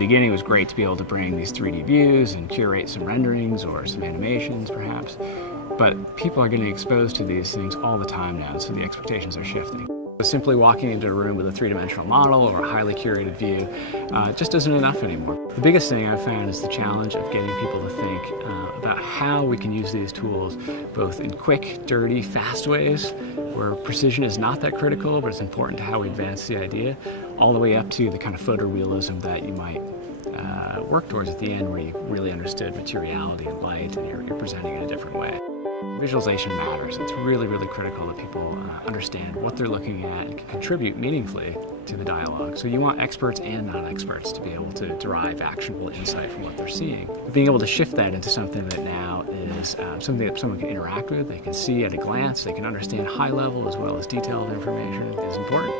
beginning, it was great to be able to bring these 3D views and curate some renderings or some animations, perhaps. But people are getting exposed to these things all the time now, so the expectations are shifting. Simply walking into a room with a three-dimensional model or a highly curated view just isn't enough anymore. The biggest thing I've found is the challenge of getting people to think about how we can use these tools both in quick, dirty, fast ways, where precision is not that critical, but it's important to how we advance the idea, all the way up to the kind of photorealism that you might work towards at the end, where you really understood materiality and light and you're presenting in a different way. Visualization matters. It's really, really critical that people understand what they're looking at and can contribute meaningfully to the dialogue. So you want experts and non-experts to be able to derive actionable insight from what they're seeing. Being able to shift that into something that now is something that someone can interact with, they can see at a glance, they can understand high level as well as detailed information is important.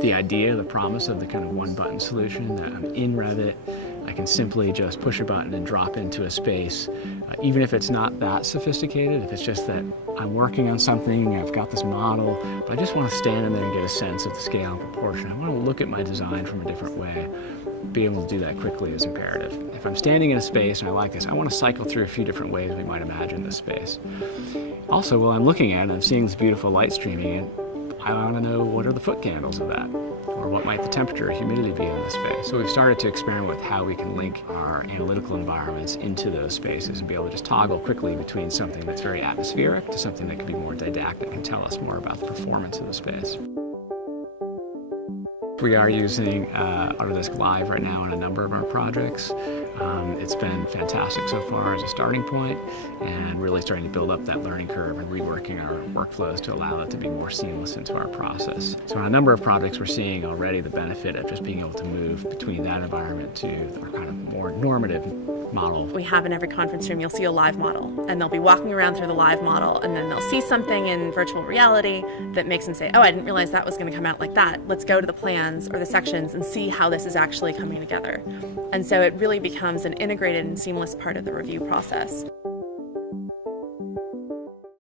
The idea, the promise of the kind of one-button solution that I'm in Revit, I can simply just push a button and drop into a space, even if it's not that sophisticated, if it's just that I'm working on something, I've got this model, but I just want to stand in there and get a sense of the scale and proportion. I want to look at my design from a different way. Being able to do that quickly is imperative. If I'm standing in a space and I like this, I want to cycle through a few different ways we might imagine this space. Also, while I'm looking at it, I'm seeing this beautiful light streaming in, I want to know what are the foot candles of that, or what might the temperature or humidity be in this space. So we've started to experiment with how we can link our analytical environments into those spaces and be able to just toggle quickly between something that's very atmospheric to something that can be more didactic and tell us more about the performance of the space. We are using Autodesk Live right now on a number of our projects. It's been fantastic so far as a starting point, and really starting to build up that learning curve and reworking our workflows to allow it to be more seamless into our process. So on a number of projects, we're seeing already the benefit of just being able to move between that environment to our kind of more normative model. We have in every conference room, you'll see a live model, and they'll be walking around through the live model, and then they'll see something in virtual reality that makes them say, oh, I didn't realize that was going to come out like that. Let's go to the plans or the sections and see how this is actually coming together. And so it really becomes an integrated and seamless part of the review process.